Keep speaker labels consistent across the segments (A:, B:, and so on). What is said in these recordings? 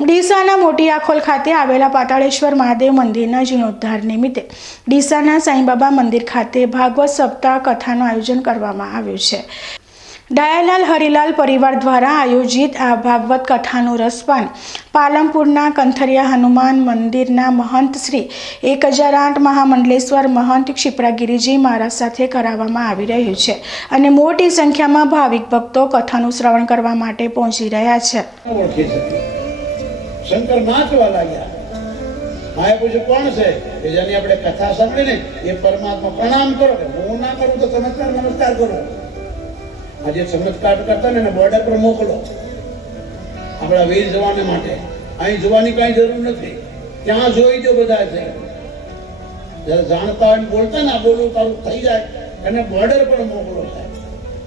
A: ડીસાના મોટી આખોલ ખાતે આવેલા પાતાળેશ્વર મહાદેવ મંદિરના જીર્ણોદ્ધાર નિમિત્તે ડીસાના સાંઈબાબા મંદિર ખાતે ભાગવત સપ્તાહ કથાનું આયોજન કરવામાં આવ્યું છે. ડાયાલાલ હરિલાલ પરિવાર દ્વારા આયોજિત આ ભાગવત કથાનું રસપાન પાલમપુરના કંથરિયા હનુમાન મંદિરના મહંત શ્રી એક હજાર આઠ મહામંડલેશ્વર મહંત ક્ષિપ્રાગીરીજી મહારાજ સાથે કરાવવામાં આવી રહ્યું છે અને મોટી સંખ્યામાં ભાવિક ભક્તો કથાનું શ્રવણ કરવા માટે પહોંચી રહ્યા છે.
B: શંકર નાચવા લાગ્યા માએ પૂછ્યું, કોણ છે? કે જેની આપણે કથા સાંભળી ને એ પરમાત્મા પ્રણામ કરો. કે હું ના કરું તો ચમત્કાર નમસ્કાર કરો. આજે ચમત્કાર કરતા ને બોર્ડર પર મોકલો. આપણા વીર જવાને માટે. અહીં જોવાની કઈ જરૂર નથી. ત્યાં જોઈ જો બધા છે. જયારે જાણતા હોય બોલતા ને બોલવું તારું થઈ જાય. એને બોર્ડર પર મોકલો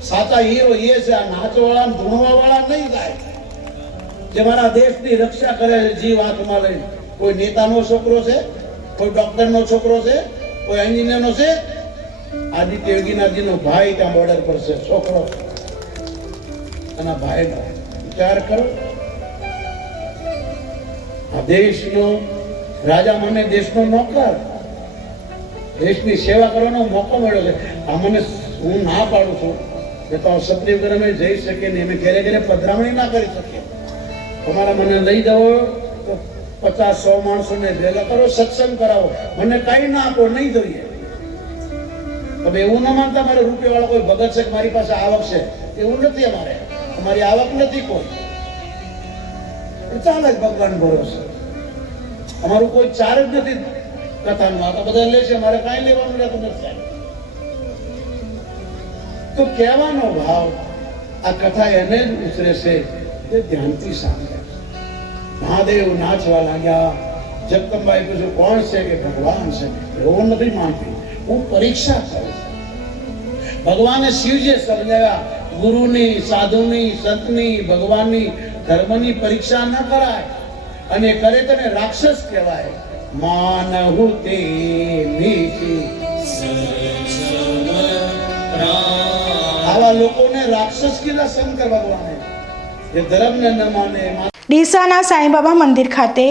B: સાચા હીરો એ છે, આ નાચવાળા ને ધૂણવાવાળા નહીં થાય. જે મારા દેશની રક્ષા કરે છે, જીવ હાથમાં લઈને. કોઈ નેતાનો છોકરો છે, કોઈ ડોક્ટરનો છોકરો છે, કોઈ એન્જિનિયરનો છે. આદિત્ય યોગીનાથજીનો ભાઈ ત્યાં બોર્ડર પર છે, છોકરો. અને ભાઈનો વિચાર કરો. આ દેશનો, રાજા મને દેશનો નોકર. દેશની સેવા કરવાનો મોકો મળ્યો છે. આ મને હું ના પાડું છું. કે તો સત્ય અમે જઈ શકીએ નહીં અમે ઘરે ઘરે પધરામણી ના કરી શકીએ તમારા મને લઈ જાઓ પચાસ સો માણસોને ભેગા કરો, સત્સંગ કરાવો. મને કઈ ના આપો, નહીં જોઈએ. તમે એવું ના માનતા મારે રૂપિયા વાળો કોઈ ભગત છે મારી પાસે આવક છે? એવું નથી અમારે. અમારી આવક નથી કોઈ. ચાલે ભગવાન ભરોસે. અમારું કોઈ ચાર જ નથી કથાનું. આ તો બધા લે છે, મારે કાંઈ લેવાનું રહેતું નથી. તો કહેવાનો ભાવ, આ કથા એને જ ઉતરે છે. તે ધ્યાનથી સાંભળે. મહાદેવ નાચવા લાગ્યા. જગદંબાઈ પૂછ્યું, કોણ છે કે ભગવાન છે? એવું નથી માનતી. હું પરીક્ષા કરું ભગવાને શિવજી સમજાવ્યા, ગુરુની, સાધુની, સંતની, ભગવાનની ધર્મની પરીક્ષા ન કરાય અને કરે તેને રાક્ષસ કહેવાય. માનહુતે આવા લોકોને રાક્ષસ કીધા શંકર ભગવાને?
A: ડીસાના સાંઈબાબા મંદિર ખાતે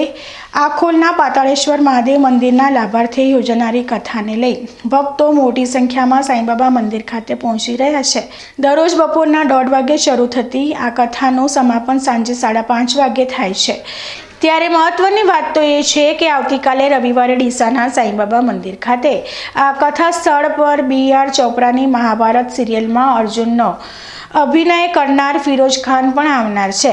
A: આખોલના પાતાળેશ્વર મહાદેવ મંદિરના લાભાર્થે યોજાનારી કથાને લઈ ભક્તો મોટી સંખ્યામાં સાંઈબાબા મંદિર ખાતે પહોંચી રહ્યા છે. દરરોજ બપોરના દોઢ વાગે શરૂ થતી આ કથાનું સમાપન સાંજે સાડા પાંચ વાગે થાય છે. ત્યારે મહત્વની વાત તો એ છે કે આવતીકાલે રવિવારે ડીસાના સાંઈબાબા મંદિર ખાતે આ કથા સ્થળ પર બી આર ચોપરાની મહાભારત સિરિયલમાં અર્જુનનો અભિનય કરનાર ફિરોજ ખાન પણ આવનાર છે.